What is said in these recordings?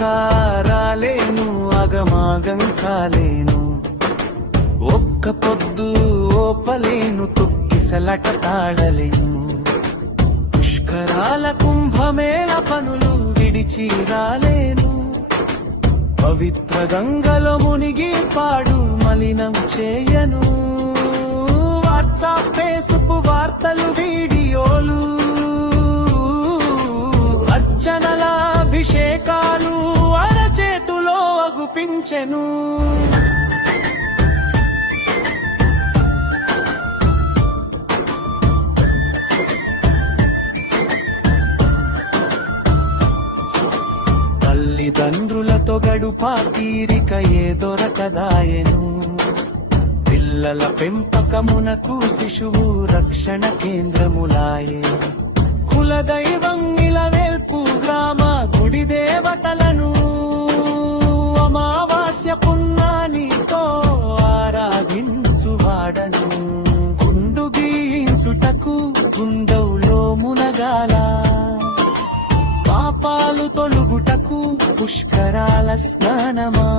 ఇంకా రాలేను, అగమాగం కాలేను. ఒక్క పొద్దు ఓపలేను, తొక్కిసలట తాళలేను. పుష్కరాల కుంభమేళ పనులు విడిచి రాలేను. పవిత్ర గంగలో మునిగి పాడు మలినం చేయను. వాట్సాప్ ఫేస్బుక్ వార్తలు వీడియోలు, అర్చనల అభిషేకాలు అరచేతులో అగుపించెను. తల్లిదండ్రులతో గడుపా తీరిక ఏ దొరకదాయెను. పిల్లల పెంపకమునకు శిశువు రక్షణ కేంద్రములాయే. కులదైవం ఇలవేల్పు గ్రామ గుడి దేవతలను అమావాస్య పున్నానితో ఆరాధించువాడను. గుండు గీయించుటకు గుండవులో మునగాల, పాపాలు తొలుగుటకు పుష్కరాల స్నానమా.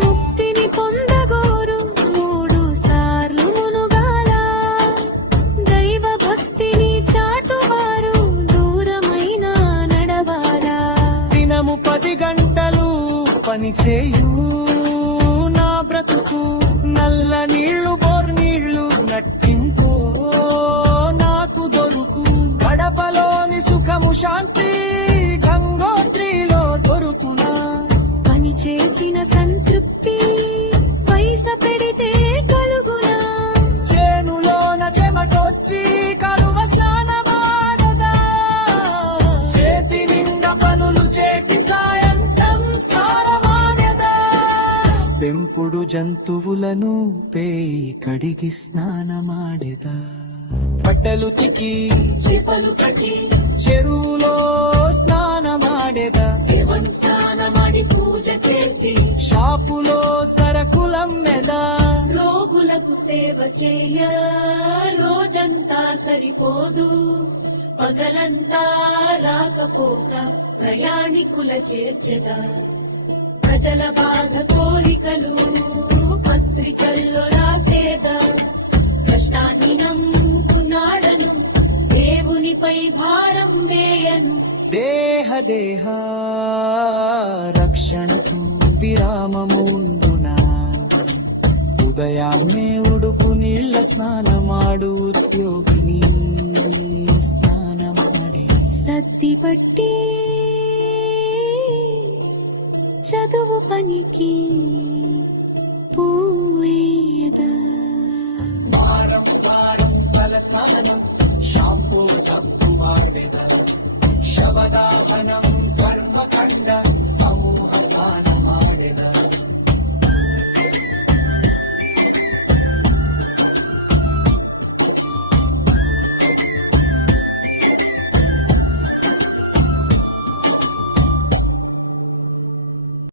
ముక్తిని పొందగోరు 3 సార్లు మునుగాల, దైవ భక్తిని చాటువారు దూరమైన నడవాలా. దినము 10 గంటలు పనిచేయు నా బ్రతుకు, నల్ల నీళ్లు బోర్ నీళ్లు నట్టింటో నాకు దొరుకు. గడపలోని సుఖము శాంతి గంగోత్రిలో దొరుకునా. పని చేసిన సంతృప్తి పైస పెడితే కలుగునా. చేనులోన చెమటొచ్చి కలువ స్నానమాడదా. చేతి నిండా పనులు చేసి సాయంత్రం స్నానమాడదా. పెంపుడు జంతువులను పేయి కడిగి స్నానమాడెదా. బట్టలు తికి చేపలు పట్టి చెరువులో స్నానమాడెదా. స్నానమాడి పూజ చేసి షాపులో సరకులమ్మెదా. రోగులకు సేవ చేయ రోజంతా సరిపోదు. పగలంతా రాకపోక ప్రయాణికుల చేర్చగా. ప్రజల బాధ కోరికలు పత్రికల్లో రాసేదా. కష్టాన్ని నమ్ముకున్నాడను, దేవునిపై భారం వేయను. దేహ రక్షణకు విరామముందునా. ఉదయాన్నే ఉడుపు నీళ్ల స్నానమాడు ఉద్యోగిని స్నానమాడి. సద్ది పట్టి చదువు పనికి పోయేదా. శవదాహనం కర్మకండ సమూహ స్నానమాడెదా.